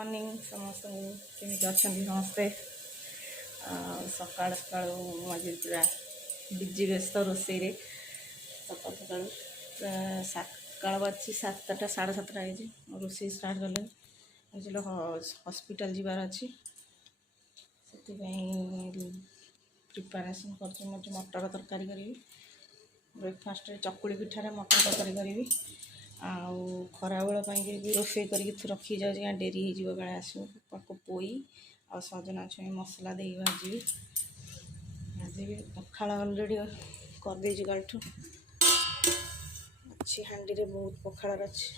Morning समस्त केमी अच्छा समस्ते सकाल सका आज पूरा बिजी व्यस्त रोसे सकाल सका सकाल बाजी 7टा 7:30 हो रोसे स्टार्ट कले आज हॉस्पिटल जीवार अच्छी से प्रिपरेशन कर मटर तरकारी करी ब्रेकफास्ट चकुली पिठार मटर तरकारी करी आउ खरा बेल भी रोसे कर रखी जाए डेरी हो बेले आस पोई आ सजना छुई मसला दे भाजी भाजी पखाड़ अलरेडी करदे कालठू अच्छी हांडी रे बहुत पखाड़ अच्छी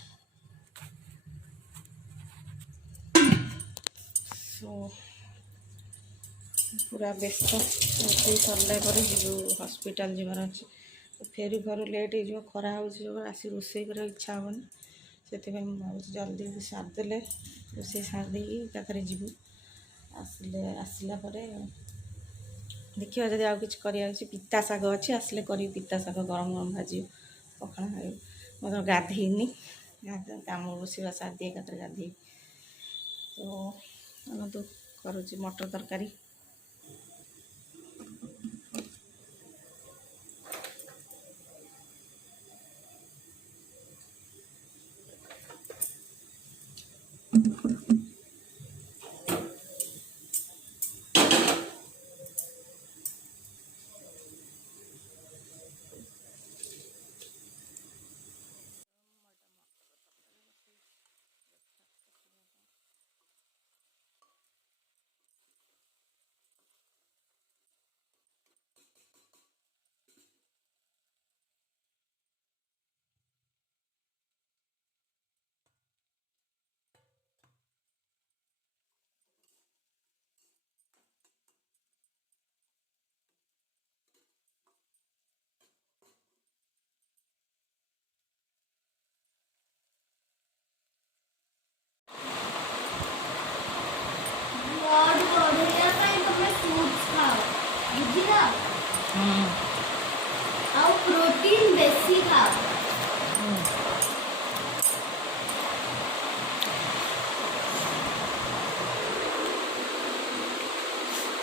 सो पूरा व्यस्त रोसे सरला जो हॉस्पिटल जीवार अच्छे फेरू फेरू लेट हो खरा हो आसी रोसे कर इच्छा हेनी से भाव जल्दी सारिदे रोसे सारिदे जीवु आसिले आसला देखिए जब आउ कि पिता शाग अच्छी आसिले कर पिता शाग गरम गरम भाजी पखाड़ खाइब मतलब गाधेनी कम रोसवा सारी एकात्र गाधे तो करुच्ची मटर तरकारी प्रोटीन बेसी खाओ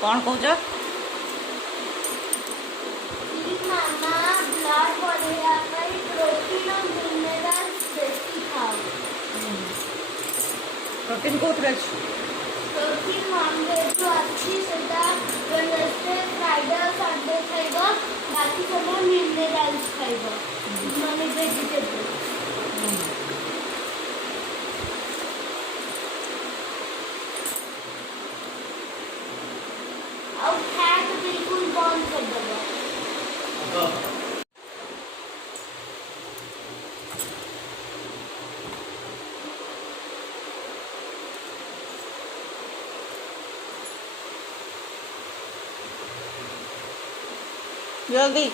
कौन कौच मामा ब्लड बढ़िया प्रोटीन और मिनरल्स बेसी खाओ प्रोटीन कौन प्रोटीन नॉनवेज जो अच्छी सेटा वेडनेसडे फ्राइडे और संडे खाइबो बाकी सब मिनरल्स खाइबो माने वेजिटेबल और फैट बिल्कुल बंद कर दो जल्दी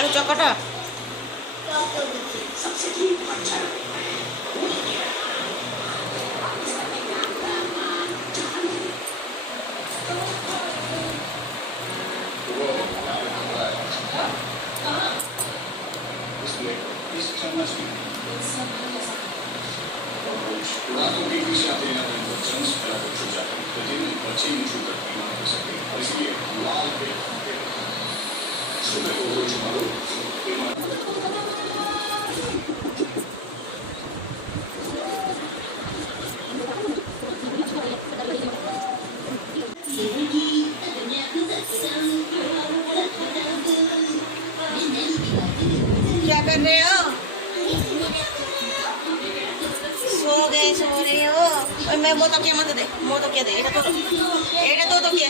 आलू चकट क्या कर रहे हो? सो रहे हो? ओए मैं मो तकिया मत दे, मो तकिया दे, एटा तो तकिया,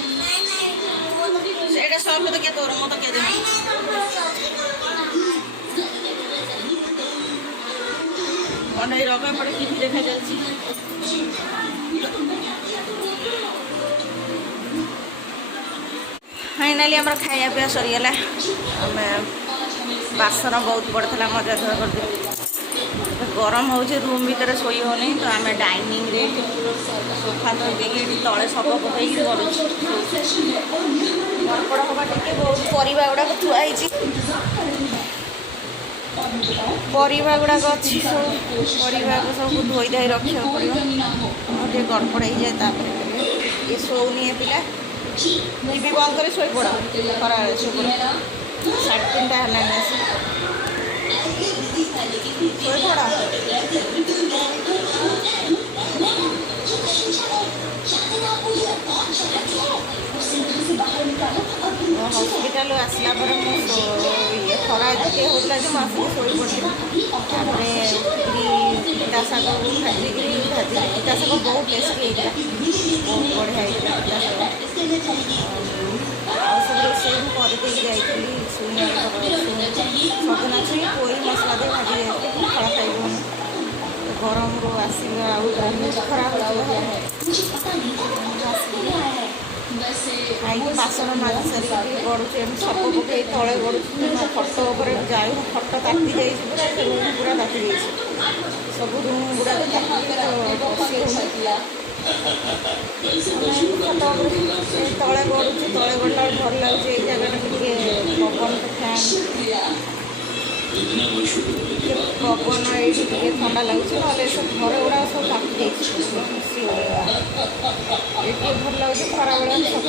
एटा सब तकिया तोर, मो तकिया दे। अनै रगा पड़े टीवी देखा जाछि। फाइनाली हमर खाया पिया सरी गला। हमें बासन बहुत पड़ता मजा धुआ कर गरम हो रूम भीतर शोई हो नहीं तो आम डाइनिंग रे सोफा तो तले सब पकई गड़पड़ हवा टे बहुत परिवा गुड़ाक थुआई परिवा गुड़ाक अच्छी सब परिवा सब धोई धाई रखा पड़ो टे गड़पड़ हो जाए ये शोनी पिला टीवी बंद कर शोई पड़ा खरा शोई पड़ा 3:30 है हॉस्पिटल आसला पर ये खरा ये होता जो मासिक शोई पड़ी पिता शाग भाजिकी पिता शाग बहुत टेस्टी होता बहुत बढ़िया होता सब रोषे करदे जाइली सजना छुई कोई मसला दे भाजी खड़ा खाइब गरम रू आसला खराब खाई बासन माजी सारी गड़ुचे सप पकई तले गड़ुची खट जाऊ खट ताती जाइए रूम पूरा ताती जाइए सब रूम गुड़ा बसी तले गड़ुचे तले गला भल लगे ये जगह पवन फैन पवन ये ठंडा लगे ना सब घर गुड़ा सब ताती जाइए भल लगे खरा बेला सब